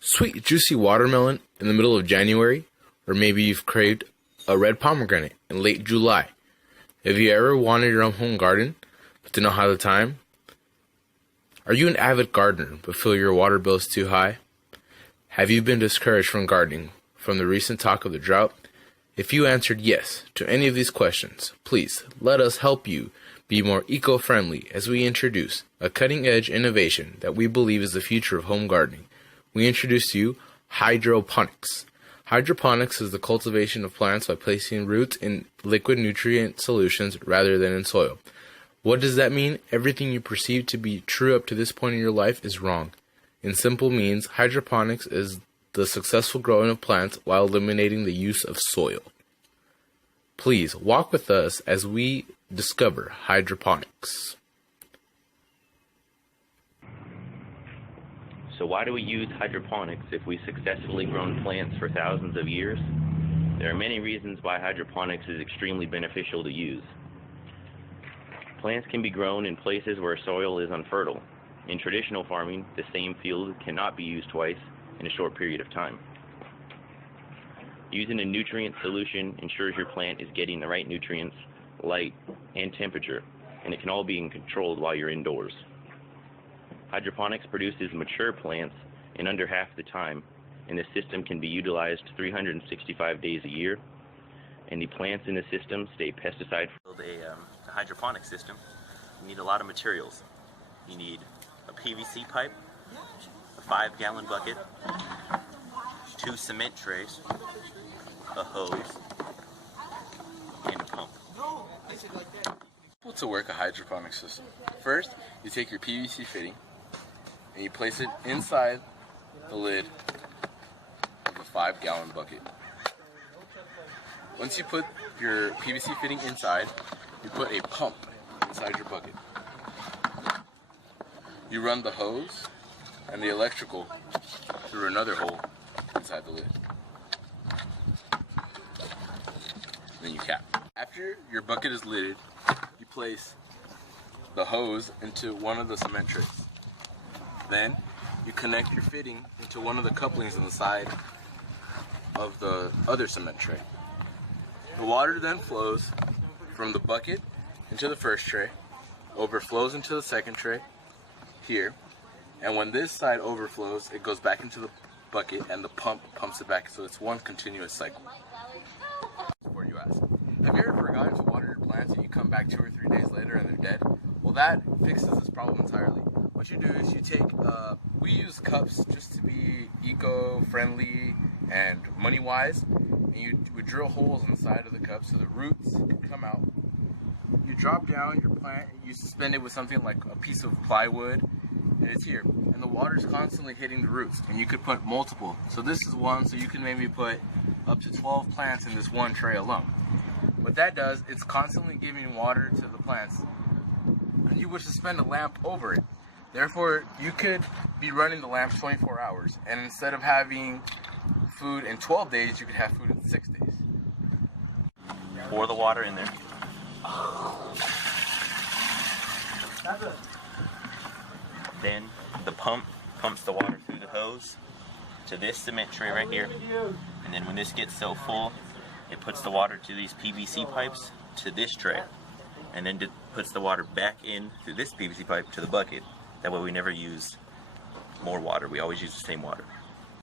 Sweet, juicy watermelon in the middle of January, or maybe you've craved a red pomegranate in late July. Have you ever wanted your own home garden, but didn't know how the time? Are you an avid gardener, but feel your water bill is too high? Have you been discouraged from gardening from the recent talk of the drought? If you answered yes to any of these questions, please let us help you be more eco-friendly as we introduce a cutting-edge innovation that we believe is the future of home gardening. We introduce to you hydroponics. Hydroponics is the cultivation of plants by placing roots in liquid nutrient solutions rather than in soil. What does that mean? Everything you perceive to be true up to this point in your life is wrong. In simple means, hydroponics is the successful growing of plants while eliminating the use of soil. Please walk with us as we discover hydroponics. So why do we use hydroponics if we've successfully grown plants for thousands of years? There are many reasons why hydroponics is extremely beneficial to use. Plants can be grown in places where soil is unfertile. In traditional farming, the same field cannot be used twice in a short period of time. Using a nutrient solution ensures your plant is getting the right nutrients, light, and temperature, and it can all be controlled while you're indoors. Hydroponics produces mature plants in under half the time, and the system can be utilized 365 days a year, and the plants in the system stay pesticide-free. To build a hydroponic system, you need a lot of materials. You need a PVC pipe, a 5-gallon bucket, 2 cement trays, a hose, and a pump. To work a hydroponic system. First, you take your PVC fitting and you place it inside the lid of the 5-gallon bucket. Once you put your PVC fitting inside, you put a pump inside your bucket. You run the hose and the electrical through another hole inside the lid. Then you cap. After your bucket is lidded, you place the hose into one of the cement trays. Then you connect your fitting into one of the couplings on the side of the other cement tray. The water then flows from the bucket into the first tray, overflows into the second tray here, and when this side overflows, it goes back into the bucket and the pump pumps it back, so it's one continuous cycle. Before you ask, have you ever forgotten to water your plants and you come back 2 or 3 days later and they're dead? Well, that fixes this problem entirely. What you do is you take, we use cups just to be eco-friendly and money-wise, and you would drill holes in the side of the cup so the roots can come out. You drop down your plant, you suspend it with something like a piece of plywood, and it's here. And the water's constantly hitting the roots, and you could put multiple. So this is one, so you can maybe put up to 12 plants in this one tray alone. What that does, it's constantly giving water to the plants, and you would suspend a lamp over it. Therefore, you could be running the lamp 24 hours, and instead of having food in 12 days, you could have food in 6 days. Pour the water in there. Then the pump pumps the water through the hose to this cement tray right here, and then when this gets so full, it puts the water to these PVC pipes to this tray, and then puts the water back in through this PVC pipe to the bucket. That way we never use more water, we always use the same water.